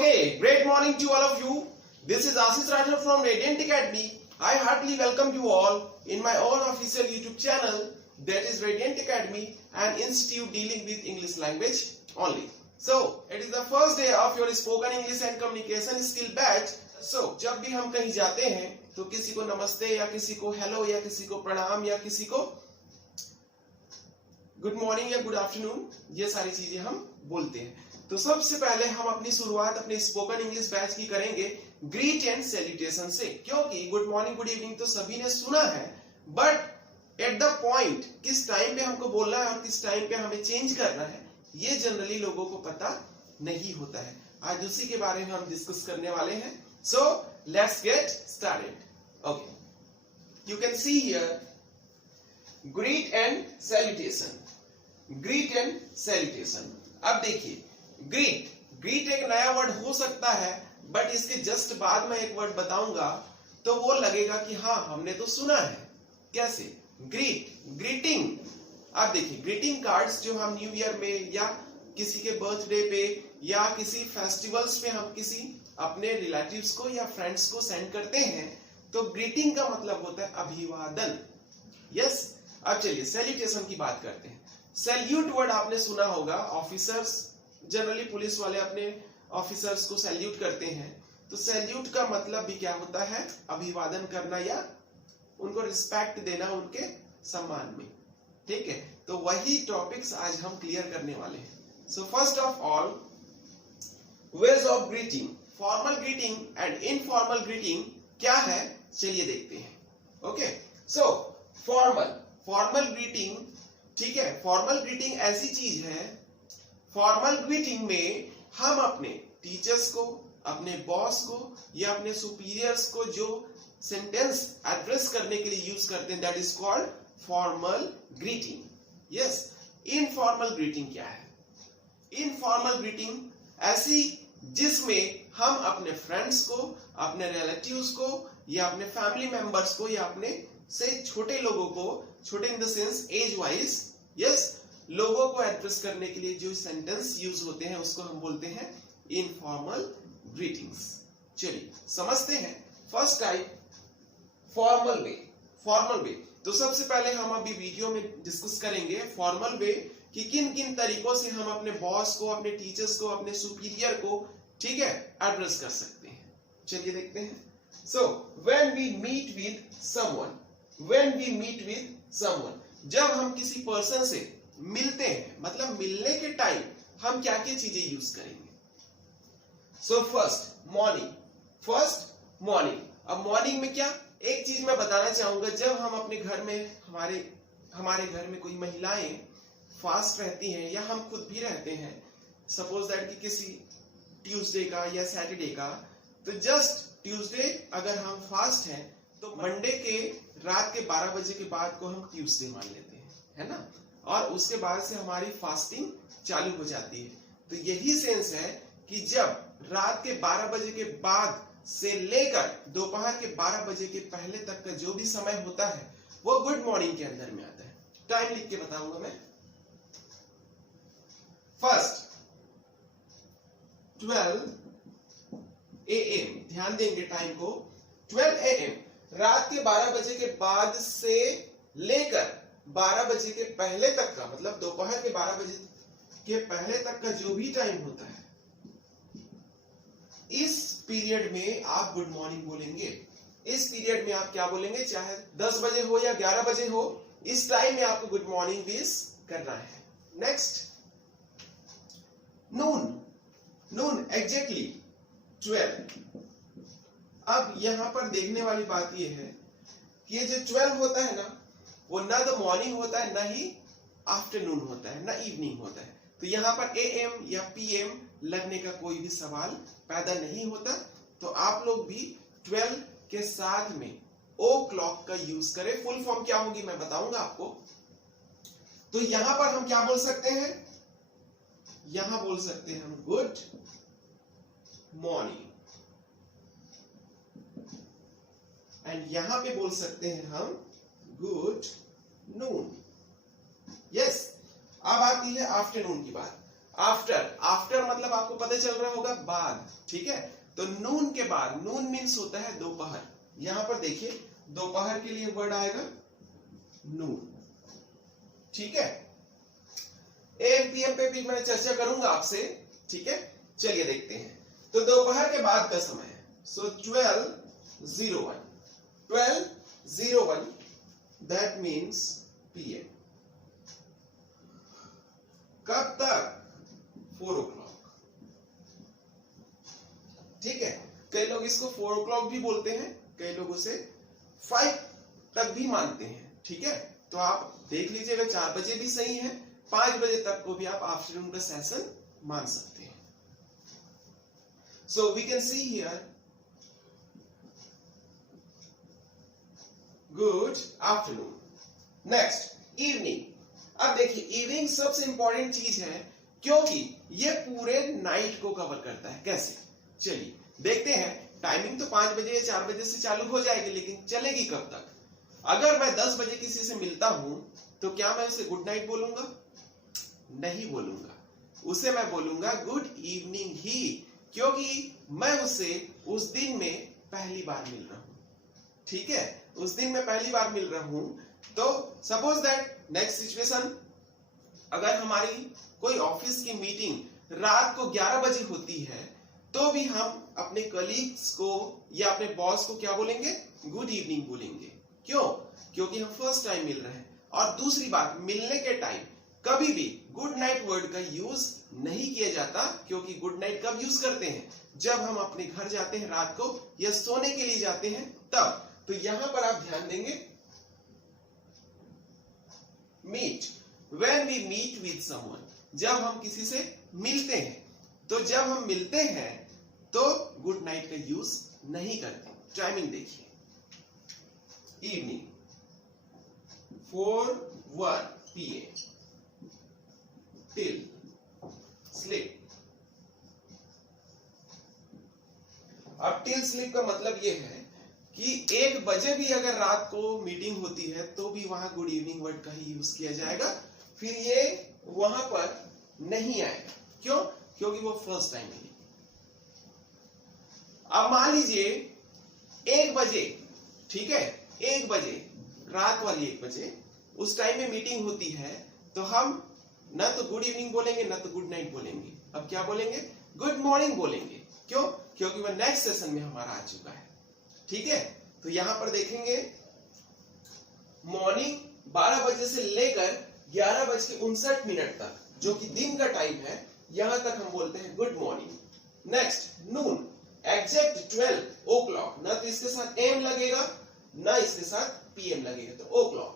Okay, great morning to all of you. This is Ashish Rathod from Radiant Academy. I heartily welcome you all in my own official YouTube channel, that is Radiant Academy, an institute dealing with English language only. So, it is the first day of your spoken English and communication skill batch. So, जब भी हम कहीं जाते हैं तो किसी को नमस्ते या किसी को हेलो या किसी को प्रणाम या किसी को गुड मॉर्निंग या गुड आफ्टरनून, ये सारी चीजें हम बोलते हैं। तो सबसे पहले हम अपनी शुरुआत अपने स्पोकन इंग्लिश बैच की करेंगे ग्रीट एंड सैल्यूटेशन से, क्योंकि गुड मॉर्निंग गुड इवनिंग तो सभी ने सुना है, बट एट द पॉइंट किस टाइम पे हमको बोलना है और किस टाइम पे हमें चेंज करना है, ये जनरली लोगों को पता नहीं होता है। आज उसी के बारे में हम डिस्कस करने वाले हैं। So let's get started. Okay, you can see here greet and salutation. Greet and salutation. अब देखिए, ग्रीट एक नया वर्ड हो सकता है, बट इसके जस्ट बाद में एक वर्ड बताऊंगा तो वो लगेगा कि हाँ हमने तो सुना है। कैसे? ग्रीटिंग। आप देखिए, ग्रीटिंग कार्ड्स जो हम न्यू ईयर में या किसी के बर्थडे पे या किसी फेस्टिवल्स पे हम किसी अपने रिलेटिव्स को या फ्रेंड्स को सेंड करते हैं, तो ग्रीटिंग का मतलब होता है अभिवादन। यस। अब चलिए सैल्यूटेशन की बात करते हैं। सैल्यूट वर्ड आपने सुना होगा, ऑफिसर्स जनरली पुलिस वाले अपने ऑफिसर्स को सैल्यूट करते हैं। तो सैल्यूट का मतलब भी क्या होता है? अभिवादन करना या उनको रिस्पेक्ट देना उनके सम्मान में। ठीक है, तो वही टॉपिक्स आज हम क्लियर करने वाले हैं। So first of all, ways of greeting. Formal greeting and informal greeting क्या है, चलिए देखते हैं। ओके, सो फॉर्मल ग्रीटिंग, ठीक है, फॉर्मल ग्रीटिंग ऐसी चीज है, फॉर्मल ग्रीटिंग में हम अपने टीचर्स को, अपने बॉस को या अपने सुपीरियर्स को जो सेंटेंस एड्रेस करने के लिए यूज करते हैं, that is called formal greeting. Yes. Informal greeting क्या है? इनफॉर्मल ग्रीटिंग ऐसी जिसमें हम अपने फ्रेंड्स को, अपने रिलेटिव्स को या अपने फैमिली मेंबर्स को या अपने से छोटे लोगों को, छोटे in the sense age wise, yes, लोगों को एड्रेस करने के लिए जो सेंटेंस यूज होते हैं उसको हम बोलते हैं इनफॉर्मल ग्रीटिंग्स। चलिए समझते हैं। First type, formal way. Formal way, तो सबसे पहले हम अभी वीडियो में डिस्कस करेंगे फॉर्मल वे कि किन किन तरीकों से हम अपने बॉस को, अपने टीचर्स को, अपने सुपीरियर को, ठीक है, एड्रेस कर सकते हैं। चलिए देखते हैं। So when we meet with someone, when we meet with someone, जब हम किसी पर्सन से मिलते हैं, मतलब मिलने के टाइम हम क्या क्या चीजें यूज करेंगे। So first morning. अब मॉर्निंग में क्या, एक चीज मैं बताना चाहूंगा, जब हम अपने घर में, हमारे घर में कोई महिलाएं फास्ट रहती हैं या हम खुद भी रहते हैं, सपोज दैट कि किसी ट्यूसडे का या सैटरडे का, तो जस्ट ट्यूसडे अगर हम फास्ट हैं तो मंडे के रात के 12 बजे के बाद को हम ट्यूसडे मान लेते हैं, है ना, और उसके बाद से हमारी फास्टिंग चालू हो जाती है। तो यही सेंस है कि जब रात के 12 बजे के बाद से लेकर दोपहर के 12 बजे के पहले तक का जो भी समय होता है वो गुड मॉर्निंग के अंदर में आता है। टाइम लिख के बताऊंगा मैं। फर्स्ट 12 AM, ध्यान देंगे टाइम को। 12 AM, रात के 12 बजे के बाद से लेकर 12 बजे के पहले तक का, मतलब दोपहर के 12 बजे के पहले तक का जो भी टाइम होता है, इस पीरियड में आप गुड मॉर्निंग बोलेंगे। इस पीरियड में आप क्या बोलेंगे, चाहे 10 बजे हो या 11 बजे हो, इस टाइम में आपको गुड मॉर्निंग विश करना है। नेक्स्ट, नून एग्जैक्टली 12। अब यहां पर देखने वाली बात यह है कि ये जो 12 होता है ना, वो ना तो मॉर्निंग होता है, ना ही आफ्टरनून होता है, ना इवनिंग होता है। तो यहाँ पर AM या PM लगने का कोई भी सवाल पैदा नहीं होता। तो आप लोग भी 12 के साथ में ओ क्लॉक का यूज करें। फुल फॉर्म क्या होगी मैं बताऊंगा आपको। तो यहां पर हम क्या बोल सकते हैं, यहां बोल सकते हैं हम गुड मॉर्निंग, एंड यहां पे बोल सकते हैं हम गुड नून। यस। अब आती है आफ्टरनून की बात। आफ्टर, आफ्टर मतलब आपको पता चल रहा होगा बाद, ठीक है। तो नून के बाद, नून मीन्स होता है दोपहर। यहां पर देखिए दोपहर के लिए वर्ड आएगा नून, ठीक है। AM PM पे भी मैं चर्चा करूंगा आपसे, ठीक है। चलिए देखते हैं। तो दोपहर के बाद का समय है, सो 12:01, 12:01 दैट मीन्स PM। कब तक? 4 o'clock, ठीक है। कई लोग इसको 4 o'clock भी बोलते हैं, कई लोग उसे 5 तक भी मानते हैं, ठीक है। तो आप देख लीजिएगा 4 बजे भी सही है, 5 बजे तक को भी आप आफ्टरनून का सेशन मान सकते हैं। So we can see here good afternoon. Next, evening. अब देखिए इवनिंग सबसे इंपॉर्टेंट चीज है, क्योंकि ये पूरे नाइट को कवर करता है। कैसे? चलिए देखते हैं। टाइमिंग तो 5 बजे या 4 बजे से चालू हो जाएगी, लेकिन चलेगी कब तक? अगर मैं 10 बजे किसी से मिलता हूं तो क्या मैं उसे गुड नाइट बोलूंगा? नहीं बोलूंगा, उसे मैं बोलूंगा गुड इवनिंग ही, क्योंकि मैं उससे उस दिन में पहली बार मिल रहा हूं, ठीक है। उस दिन में पहली बार मिल रहा हूं। तो सपोज दैट नेक्स्ट सिचुएशन, अगर हमारी कोई ऑफिस की मीटिंग रात को 11 बजे होती है, तो भी हम अपने कलीग्स को या अपने बॉस को क्या बोलेंगे? गुड इवनिंग बोलेंगे। क्यों? क्योंकि हम फर्स्ट टाइम मिल रहे हैं। और दूसरी बात, मिलने के टाइम कभी भी गुड नाइट वर्ड का यूज नहीं किया जाता, क्योंकि गुड नाइट कब यूज करते हैं? जब हम अपने घर जाते हैं रात को या सोने के लिए जाते हैं तब। तो यहां पर आप ध्यान देंगे, meet, when we meet with someone, जब हम किसी से मिलते हैं। तो जब हम मिलते हैं तो गुड नाइट का यूज नहीं करते। टाइमिंग देखिए, इवनिंग 4:01 PM टिल स्लीप। अब टिल स्लीप का मतलब यह है कि 1 बजे भी अगर रात को मीटिंग होती है तो भी वहां गुड इवनिंग वर्ड का ही यूज किया जाएगा, फिर ये वहां पर नहीं आएगा। क्यों? क्योंकि वो फर्स्ट टाइम है। अब मान लीजिए 1 बजे, ठीक है, 1 बजे, रात वाली 1 बजे, उस टाइम में मीटिंग होती है, तो हम ना तो गुड इवनिंग बोलेंगे ना तो गुड नाइट बोलेंगे। अब क्या बोलेंगे? गुड मॉर्निंग बोलेंगे। क्यों? क्योंकि वह नेक्स्ट सेशन में हमारा आ चुका है, ठीक है। तो यहां पर देखेंगे मॉर्निंग 12 बजे से लेकर 11:59 तक, जो कि दिन का टाइम है, यहां तक हम बोलते हैं गुड मॉर्निंग। नेक्स्ट, नून, एग्जैक्ट 12 o'clock, ना तो इसके साथ एम लगेगा ना इसके साथ PM लगेगा, तो o'clock।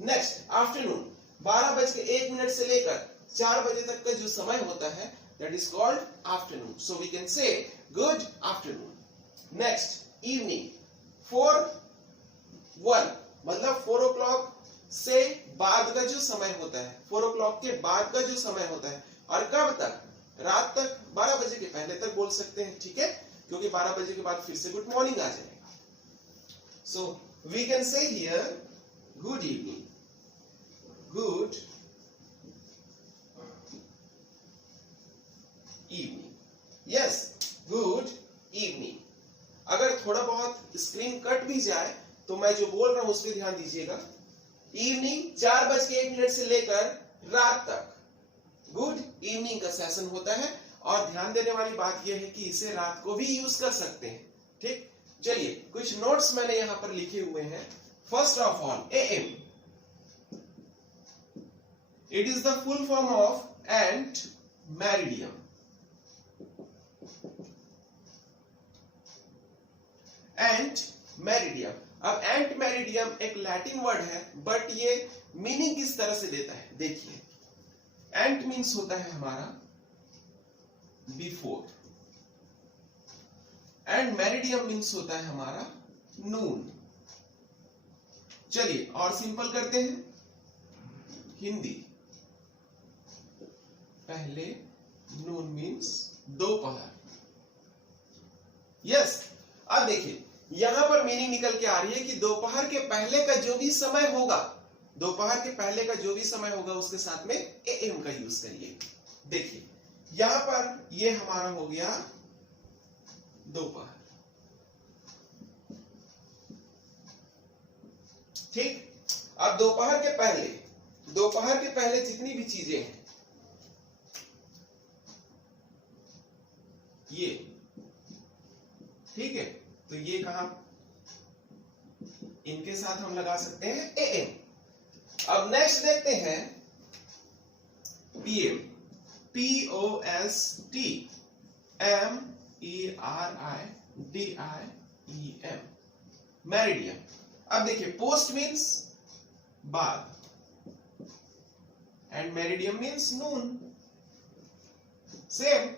नेक्स्ट, आफ्टरनून, 12:01 से लेकर 4 बजे तक का जो समय होता है, that is called afternoon. So we can say good afternoon. Next, evening, 4:01 मतलब 4 o'clock से बाद का जो समय होता है, 4 o'clock के बाद का जो समय होता है, और कब तक? रात तक, 12 बजे के पहले तक बोल सकते हैं, ठीक है, क्योंकि 12 बजे के बाद फिर से गुड मॉर्निंग आ जाएगा। So we can say here good evening, good evening, yes, good evening। अगर थोड़ा बहुत स्क्रीन कट भी जाए तो मैं जो बोल रहा हूं उस पर ध्यान दीजिएगा। इवनिंग 4:01 से लेकर रात तक गुड इवनिंग का सेशन होता है, और ध्यान देने वाली बात यह है कि इसे रात को भी यूज कर सकते हैं, ठीक। चलिए कुछ नोट्स मैंने यहां पर लिखे हुए हैं। First of all, AM, it is the full form of ant meridiem. Ant meridiem, अब एंट मेरिडियम एक लैटिन वर्ड है, बट ये मीनिंग किस तरह से देता है देखिए। एंट मीन्स होता है हमारा बिफोर, एंड मेरिडियम मीन्स होता है हमारा नून। चलिए और सिंपल करते हैं, हिंदी, पहले नून मीन्स दोपहर। यस, अब देखिए यहां पर मीनिंग निकल के आ रही है कि दोपहर के पहले का जो भी समय होगा, दोपहर के पहले का जो भी समय होगा उसके साथ में AM का यूज करिए। देखिए यहां पर ये हमारा हो गया दोपहर। ठीक, अब दोपहर के पहले जितनी भी चीजें हैं ये, ठीक है, तो ये कहां, इनके साथ हम लगा सकते हैं AM। अब नेक्स्ट देखते हैं PM, POST MERIDIAN, मेरिडियन। अब देखिए पोस्ट मीन्स बाद and meridian means Noon, same.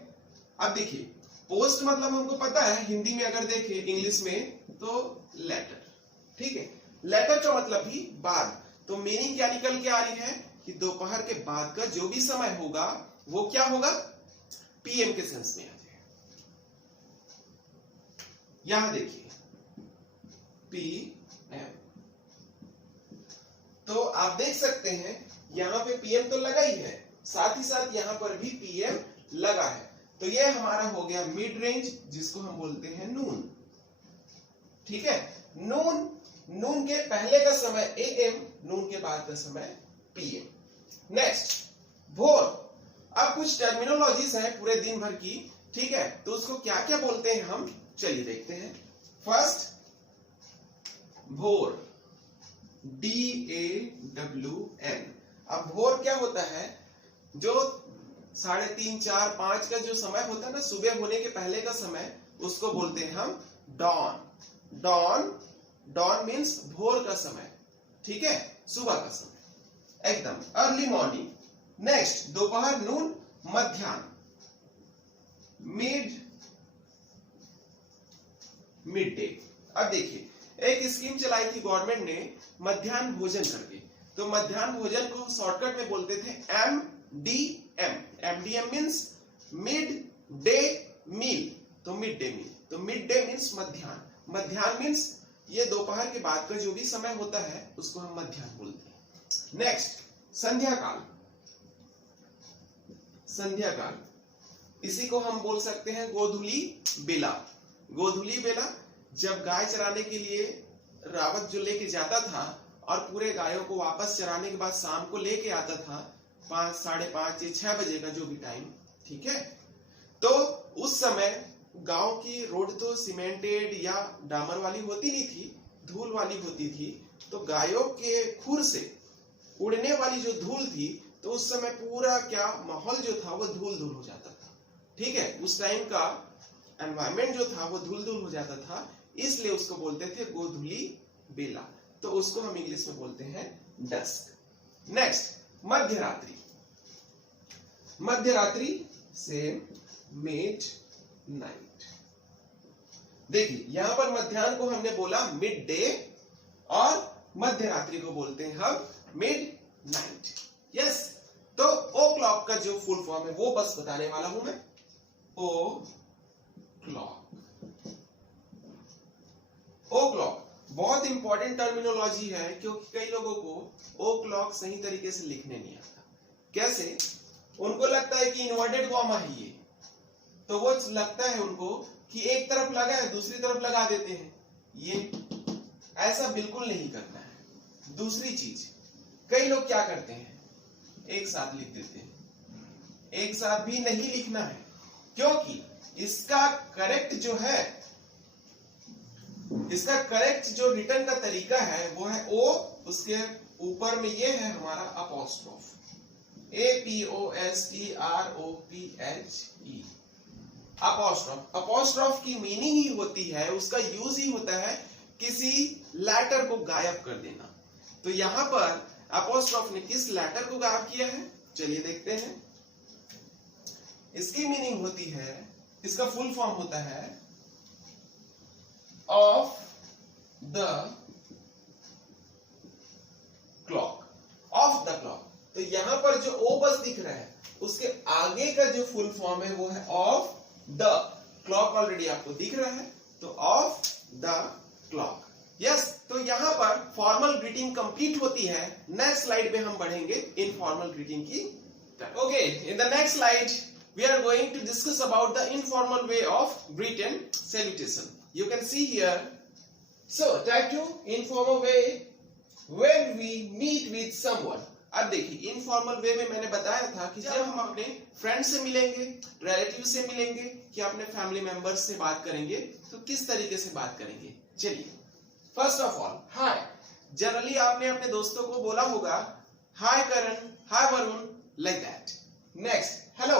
अब देखिए पोस्ट मतलब हमको पता है, हिंदी में अगर देखें, इंग्लिश में तो लेटर, ठीक है, लेटर का मतलब ही बाद। तो मीनिंग क्या निकल के आ रही है कि दोपहर के बाद का जो भी समय होगा वो क्या होगा, PM के सेंस में आ जाएगा। यहां देखिए PM, तो आप देख सकते हैं यहां पे PM तो लगा ही है, साथ ही साथ यहां पर भी PM लगा है। तो ये हमारा हो गया मिड रेंज, जिसको हम बोलते हैं नून, ठीक है। नून के पहले का समय AM, नून के बाद का समय PM। नेक्स्ट भोर। अब कुछ टर्मिनोलॉजीज है पूरे दिन भर की, ठीक है, तो उसको क्या क्या बोलते हैं हम, चलिए देखते हैं। फर्स्ट भोर, DAWN। अब भोर क्या होता है, जो 3:30, 4, 5 का जो समय होता है ना, सुबह होने के पहले का समय, उसको बोलते हैं हम डॉन। डॉन मीन्स भोर का समय, ठीक है, सुबह का समय, एकदम अर्ली मॉर्निंग। नेक्स्ट दोपहर, नून, मध्याह्न, मिड डे। अब देखिए एक स्कीम चलाई थी गवर्नमेंट ने मध्याह्न भोजन करके, तो मध्याह्न भोजन को शॉर्टकट में बोलते थे MDM। MDM means mid day meal, तो मिड डे मील, तो मिड डे मीन्स मध्याह्न। मध्याह्न मीन्स ये दोपहर के बाद का जो भी समय होता है उसको हम मध्याह्न बोलते हैं। नेक्स्ट संध्या काल। इसी को हम बोल सकते हैं गोधूली बेला। गोधूली बेला, जब गाय चराने के लिए रावत जो लेके जाता था और पूरे गायों को वापस चराने के बाद शाम को लेके आता था 5, 5:30 या 6 बजे का जो भी टाइम, ठीक है, तो उस समय गांव की रोड तो सीमेंटेड या डामर वाली होती नहीं थी, धूल वाली होती थी। तो गायों के खुर से उड़ने वाली जो धूल थी, तो उस समय पूरा क्या माहौल जो था वो धूल हो जाता था, ठीक है, उस टाइम का एनवायरमेंट जो था वो धूल हो जाता था, इसलिए उसको बोलते थे गोधूली बेला। तो उसको हम इंग्लिश में बोलते हैं डस्क। नेक्स्ट मध्यरात्रि से मिड नाइट। देखिए यहां पर मध्याह्न को हमने बोला मिड डे और मध्यरात्रि को बोलते हैं हम मिड नाइट। यस, तो ओ क्लॉक का जो फुल फॉर्म है वो बस बताने वाला हूं मैं। ओ क्लॉक बहुत इंपॉर्टेंट टर्मिनोलॉजी है, क्योंकि कई लोगों को ओ क्लॉक सही तरीके से लिखने नहीं आता। कैसे? उनको लगता है कि इन्वर्टेड कॉमा है ये, तो वो लगता है उनको कि एक तरफ लगा है दूसरी तरफ लगा देते हैं। ये ऐसा बिल्कुल नहीं करना है। दूसरी चीज, कई लोग क्या करते हैं, एक साथ लिख देते हैं। एक साथ भी नहीं लिखना है, क्योंकि इसका करेक्ट जो रिटर्न का तरीका है वो है ओ, उसके ऊपर में ये है हमारा अपोस्ट्रोफ, APOSTROPHE, अपोस्ट्रोफ। अपोस्ट्रोफ की मीनिंग ही होती है, उसका यूज ही होता है किसी लेटर को गायब कर देना। तो यहां पर अपोस्ट्रोफ ने किस लेटर को गायब किया है, चलिए देखते हैं। इसकी मीनिंग होती है, इसका फुल फॉर्म होता है of the clock, of the clock. तो यहां पर जो ओ बस दिख रहा है उसके आगे का जो फुल फॉर्म है वो है ऑफ द क्लॉक। ऑलरेडी आपको दिख रहा है, तो ऑफ द क्लॉक। यस, तो यहां पर फॉर्मल ग्रीटिंग कंप्लीट होती है। नेक्स्ट स्लाइड पे हम बढ़ेंगे इनफॉर्मल ग्रीटिंग की। Okay, in the next slide we are going to discuss about the informal way of greet and salutation. You can see here. So type 2 informal way when we meet with someone. अब देखिए informal वे में मैंने बताया था कि जब हम अपने फ्रेंड से मिलेंगे, रिलेटिव से मिलेंगे, कि अपने फैमिली मेंबर्स से बात करेंगे, तो किस तरीके से बात करेंगे. चलिए, first of all hi. Generally आपने अपने दोस्तों को बोला होगा hi Karan, hi Varun, like that. Next hello,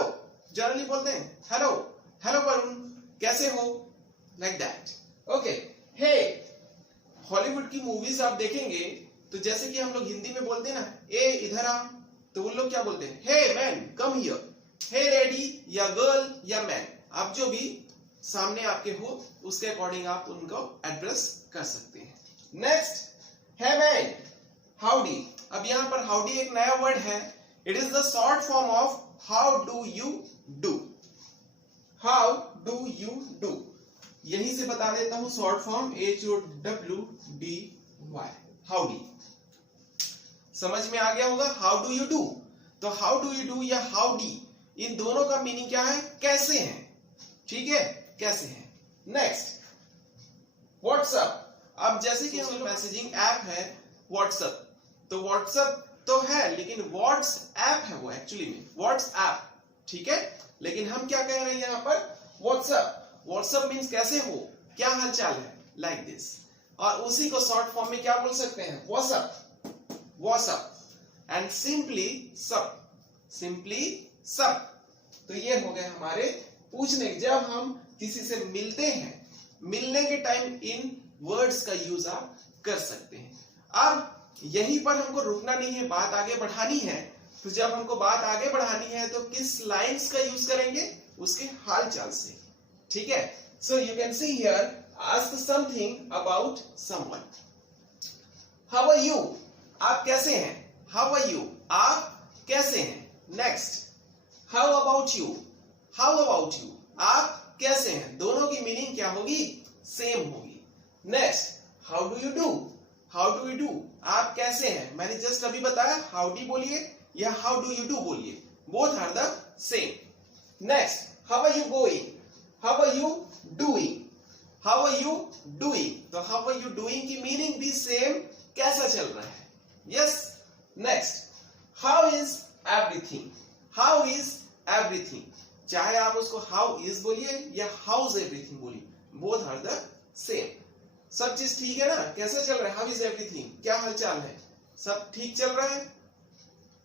generally बोलते हैं हेलो, हेलो वरुण, कैसे हो, like that. Okay. Hey, Hollywood की मूवीज आप देखेंगे तो जैसे कि हम लोग हिंदी में बोलते हैं ना, ए इधर आ, तो वो लोग क्या बोलते हैं, hey man come here. Hey lady या गर्ल या मैन, आप जो भी सामने आपके हो उसके अकॉर्डिंग आप उनको एड्रेस कर सकते हैं. Next, hey man, howdy. अब यहाँ पर हाउडी एक नया वर्ड है. It is the short form of how do you do. How do you do, यहीं से बता देता हूं शॉर्ट फॉर्म HOWDY, हाउडी. समझ में आ गया होगा. हाउ डू यू डू, तो हाउ डू यू डू या हाउडी, इन दोनों का मीनिंग क्या है, कैसे हैं. ठीक है, कैसे हैं. Next, WhatsApp. अब जैसे कि हम मैसेजिंग ऐप है व्हाट्सएप, तो व्हाट्सएप तो है लेकिन व्हाट्सएप है वो एक्चुअली में व्हाट्सएप. ठीक है, लेकिन हम क्या कह रहे हैं यहाँ पर, व्हाट्सएप. व्हाट्सएप मीन्स कैसे हो, क्या हालचाल है, लाइक दिस. और उसी को शॉर्ट फॉर्म में क्या बोल सकते हैं, व्हाट्सएप, व्हाट्सएप. एंड सिंपली सब, सिंपली सब. तो ये हो गए हमारे पूछने. जब हम किसी से मिलते हैं, मिलने के टाइम इन वर्ड्स का यूज आप कर सकते हैं. अब यहीं पर हमको रुकना नहीं है, बात आगे बढ़ानी है. तो जब हमको बात आगे बढ़ानी है तो किस लाइंस का यूज करेंगे, उसके हाल चाल से. ठीक है. So you can see here, ask something about someone. How are you, आप कैसे हैं. हाउ आर यू, आप कैसे हैं. Next, how about you, how about you, आप कैसे हैं. दोनों की मीनिंग क्या होगी, सेम होगी. Next, how do you do, how do you do, आप कैसे हैं. मैंने जस्ट अभी बताया हाउडी बोलिए या हाउ डू यू डू बोलिए, both are the same. Next, how are you going, how are you doing, how are you doing, तो हाउ आर यू डूइंग की मीनिंग भी सेम, कैसा चल रहा है. Yes. Next, how is everything, how is everything, चाहे आप उसको हाउ इज बोलिए या हाउ इज एवरीथिंग बोलिए, बोथ आर द सेम. सब चीज ठीक है ना, कैसा चल रहा है, हाउ इज एवरीथिंग, क्या हालचाल है, सब ठीक चल रहा है.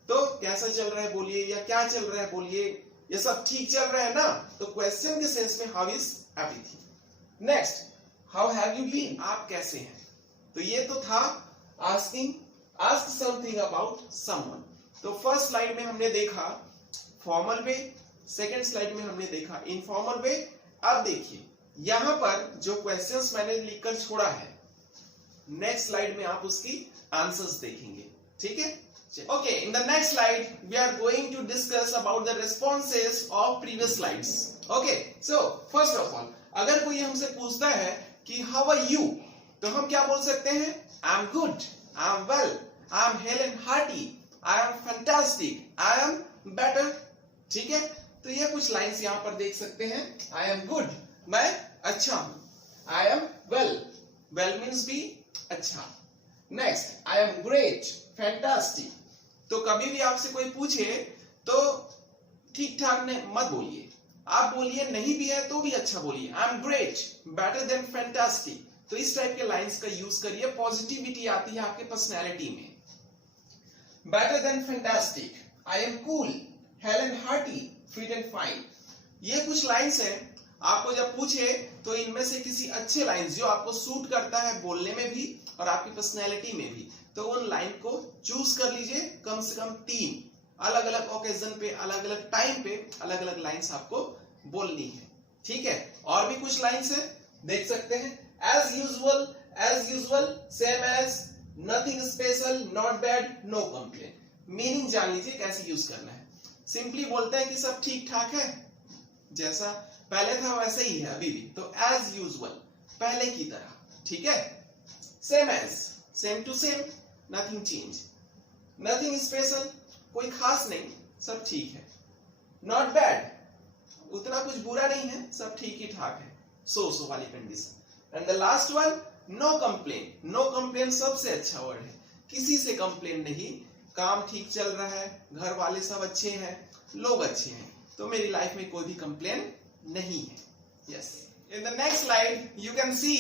तो कैसा चल रहा है बोलिए या क्या चल रहा है बोलिए, ये सब ठीक चल रहा है ना, तो क्वेश्चन के सेंस में how is everything. Next, how have you been, आप कैसे हैं. तो ये तो था asking, ask something about someone. तो फर्स्ट स्लाइड में हमने देखा फॉर्मल वे, सेकंड स्लाइड में हमने देखा इनफॉर्मल वे. अब देखिए यहां पर जो क्वेश्चंस मैंने लिखकर छोड़ा है, नेक्स्ट स्लाइड में आप उसकी आंसर्स देखेंगे. ठीक है. Okay, in the next slide we are going to discuss about the responses of previous slides. Okay, so first of all, अगर कोई हमसे पूछता है कि how are you, तो हम क्या बोल सकते हैं, I am good, I am well, I am hale and hearty, I am fantastic, I am better. ठीक है. तो ये कुछ लाइंस यहाँ पर देख सकते हैं. I am good, मैं अच्छा हूं. I am well, well means भी अच्छा. Next, I am great, fantastic. तो कभी भी आपसे कोई पूछे तो ठीक ठाक मत बोलिए, आप बोलिए नहीं भी है तो भी अच्छा बोलिए. I am great, better than fantastic. तो इस टाइप के लाइंस का यूज करिए, पॉजिटिविटी आती है आपके पर्सनैलिटी में. Better than fantastic, I am cool, hello and hearty, fit and fine. ये कुछ लाइंस हैं. आपको जब पूछे तो इनमें से किसी अच्छे लाइंस जो आपको सूट करता है बोलने में भी और आपकी पर्सनैलिटी में भी, तो उन लाइन को चूज कर लीजिए. कम से कम 3 अलग अलग ओकेजन पे, अलग अलग टाइम पे अलग अलग लाइंस आपको बोलनी है. ठीक है. और भी कुछ लाइंस है, देख सकते हैं. As usual, same as, nothing special, not bad, no complain. मीनिंग जान लीजिए कैसे यूज करना है. सिंपली बोलते हैं कि सब ठीक ठाक है, जैसा पहले था वैसे ही है अभी भी, तो एज यूजुअल, पहले की तरह. ठीक है. Same as, same to same, nothing change. Nothing special, कोई खास नहीं, सब ठीक है. नॉट बैड, उतना कुछ बुरा नहीं है, सब ठीक ही ठाक है, सो वाली condition. And the last one, no complain. No complain सबसे अच्छा वर्ड है, किसी से कंप्लेन नहीं, काम ठीक चल रहा है, घर वाले सब अच्छे हैं, लोग अच्छे हैं, तो मेरी लाइफ में कोई भी कंप्लेन नहीं है। Yes, in the next slide you can see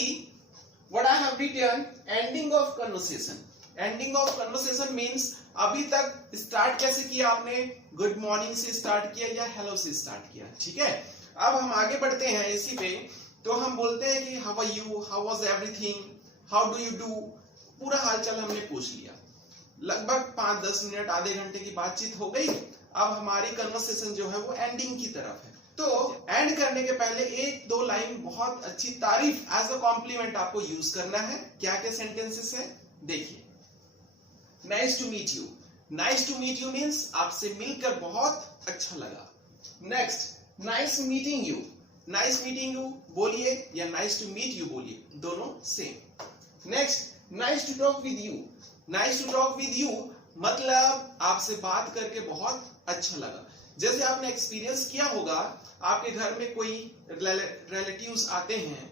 what I have written, ending of conversation. Ending of conversation means अभी तक स्टार्ट कैसे किया आपने, गुड मॉर्निंग से स्टार्ट किया या हेलो से स्टार्ट किया, ठीक है। अब हम आगे बढ़ते हैं इसी पे, तो हम बोलते हैं कि how are you, how was everything, how do you do, पूरा हालचाल हमने पूछ लिया। लगभग 5-10 मिनट, आधे घंटे की बातचीत हो गई। अब हमारी कन्वर्सेशन जो है वो एंडिंग की तरफ है। तो एंड करने के पहले 1-2 लाइन बहुत अच्छी तारीफ एज अ कॉम्प्लीमेंट आपको यूज करना है। क्या क्या सेंटेंसेस है देखिए। Nice to meet you. Nice to meet you means आपसे मिलकर बहुत अच्छा लगा। Next, nice meeting you. Nice meeting you बोलिए या नाइस टू मीट यू बोलिए, दोनों same. Next, nice to talk with you. Nice to talk with you मतलब आपसे बात करके बहुत अच्छा लगा। जैसे आपने एक्सपीरियंस किया होगा, आपके घर में कोई रिलेटिव्स आते हैं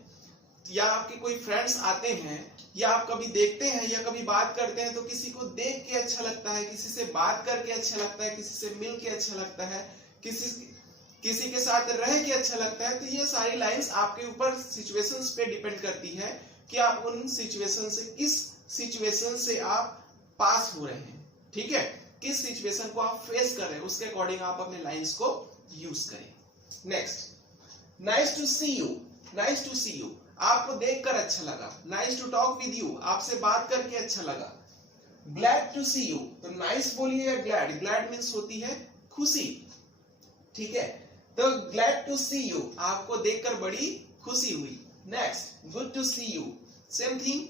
या आपके कोई फ्रेंड्स आते हैं, या आप कभी देखते हैं या कभी बात करते हैं, तो किसी को देख के अच्छा लगता है, किसी से बात करके अच्छा लगता है, किसी से मिल के अच्छा लगता है, किसी के साथ रह के अच्छा लगता है। तो ये सारी लाइंस आपके ऊपर सिचुएशंस पे डिपेंड करती है कि आप उन सिचुएशन से, किस सिचुएशन से आप पास हो रहे हैं, ठीक है, किस सिचुएशन को आप फेस कर रहे हैं, उसके अकॉर्डिंग आप अपने लाइंस को यूज करें। Next, nice to see you. Nice to see you आपको देखकर अच्छा लगा। Nice to talk with you आपसे बात करके अच्छा लगा। ग्लैड टू सी यू, तो नाइस बोलिए या ग्लैड। ग्लैड मीन्स होती है खुशी, ठीक है। तो ग्लैड टू सी यू आपको देखकर बड़ी खुशी हुई। Next, good to see you, same thing.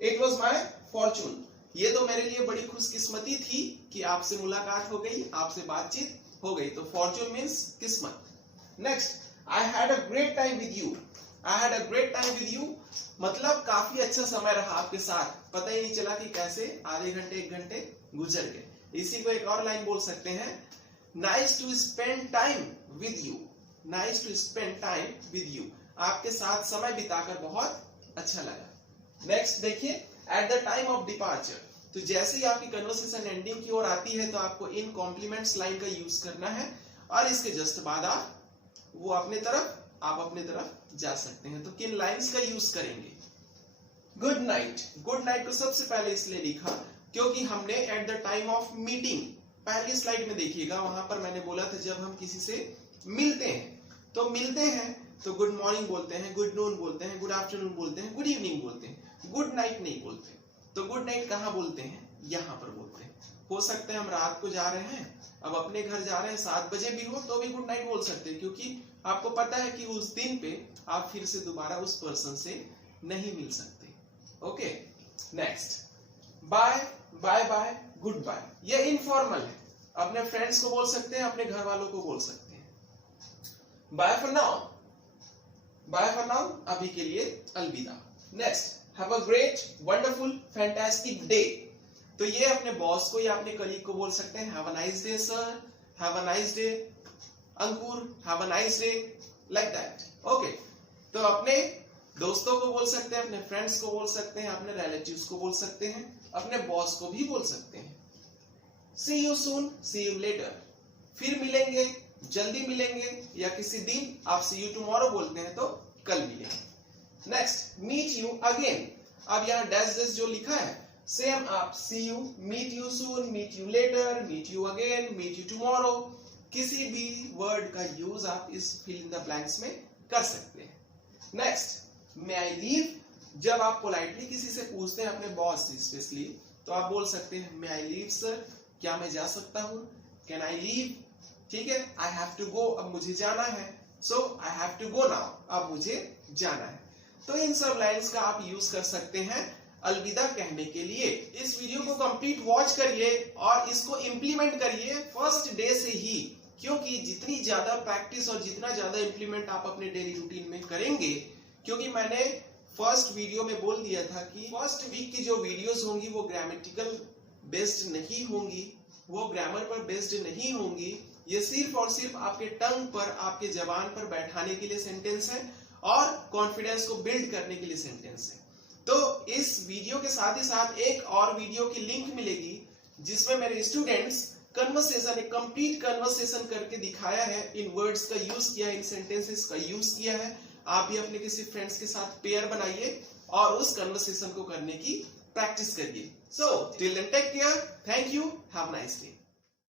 It was my fortune, ये तो मेरे लिए बड़ी खुशकिस्मती थी कि आपसे मुलाकात हो गई, आपसे बातचीत हो गई। तो फॉर्चून मीन्स किस्मत। Next, I had a great time with you. I had a great time with you मतलब काफी अच्छा समय रहा आपके साथ, पता ही नहीं चला कि कैसे आधे घंटे 1 घंटे गुजर गए। इसी को एक और लाइन बोल सकते हैं, nice to spend time with you. Nice to spend time with you आपके साथ समय बिताकर बहुत अच्छा लगा। नेक्स्ट देखिए, at the time of departure, तो जैसे ही आपकी कन्वर्सेशन एंडिंग की ओर आती है तो आपको इन कॉम्प्लीमेंट्स लाइन का यूज करना है, और इसके जस्ट बाद आप अपने तरफ जा सकते हैं। तो किन लाइंस का यूज करेंगे? Good night. गुड नाइट को सबसे पहले इसलिए लिखा क्योंकि हमने eight the time of meeting, पहली स्लाइड में देखिएगा, वहां पर मैंने बोला था जब हम किसी से मिलते हैं तो गुड मॉर्निंग बोलते हैं, गुड नून बोलते हैं, गुड आफ्टरनून बोलते हैं, गुड इवनिंग बोलते हैं, गुड नाइट नहीं बोलते। तो गुड नाइट कहाँ बोलते हैं? यहाँ पर बोलते हैं। हो सकता है हम रात को जा रहे हैं, अब अपने घर जा रहे हैं, 7 बजे भी हो तो भी गुड नाइट बोल सकते हैं, क्योंकि आपको पता है कि उस दिन पे आप फिर से दोबारा उस पर्सन से नहीं मिल सकते। Okay, next, bye, bye bye, good bye, ये इनफॉर्मल है, अपने फ्रेंड्स को बोल सकते हैं, अपने घर वालों को बोल सकते हैं। Bye for now, bye for now अभी के लिए अलविदा। Next, have a great, wonderful, fantastic day, तो ये अपने बॉस को या अपने कलीग को बोल सकते हैं, have a nice day sir, have a nice day Ankur, have a nice day, like that. Okay, तो अपने दोस्तों को बोल सकते हैं, अपने फ्रेंड्स को बोल सकते हैं, अपने रिलेटिव्स को बोल सकते हैं, अपने बॉस को भी बोल सकते हैं। See you soon, see you later, फिर मिलेंगे, जल्दी मिलेंगे, या किसी दिन आप सी यू टुमारो बोलते हैं तो कल मिलेंगे। नेक्स्ट, मीट यू अगेन, अब यहाँ डैश डैश जो लिखा है सेम आप see you, meet you soon, meet you later, meet you again, meet you tomorrow, किसी भी वर्ड का यूज आप इस फिल इन द ब्लैंक्स में कर सकते हैं। नेक्स्ट, मे आई लीव, जब आप पोलाइटली किसी से पूछते हैं, अपने बॉस से स्पेशली, तो आप बोल सकते हैं मे आई लीव सर, क्या मैं जा सकता हूँ, कैन आई लीव, ठीक है। आई हैव टू गो, अब मुझे जाना है, so I have to go now, अब मुझे जाना है। तो इन सब लाइंस का आप यूज कर सकते हैं अलविदा कहने के लिए। इस वीडियो को कंप्लीट वॉच करिए और इसको इम्प्लीमेंट करिए फर्स्ट डे से ही, क्योंकि जितनी ज्यादा प्रैक्टिस और जितना ज्यादा इम्प्लीमेंट आप अपने डेली रूटीन में करेंगे, क्योंकि मैंने फर्स्ट वीडियो में बोल दिया था कि फर्स्ट वीक की जो वीडियोस होंगी वो ग्रामेटिकल बेस्ड नहीं होंगी, वो ग्रामर पर बेस्ड नहीं होंगी, ये सिर्फ और सिर्फ आपके टंग पर, आपके जबान पर बैठाने के लिए सेंटेंस है और कॉन्फिडेंस को बिल्ड करने के लिए सेंटेंस है। तो इस वीडियो के साथ ही साथ एक और वीडियो की लिंक मिलेगी जिसमें मेरे स्टूडेंट्स कन्वर्सेशन, एक कंप्लीट कन्वर्सेशन करके दिखाया है, इन वर्ड्स का यूज किया है, इन सेंटेंसेस का यूज किया है। आप भी अपने किसी फ्रेंड्स के साथ पेयर बनाइए और उस कन्वर्सेशन को करने की प्रैक्टिस करिए। So till then take care, thank you, have a nice day.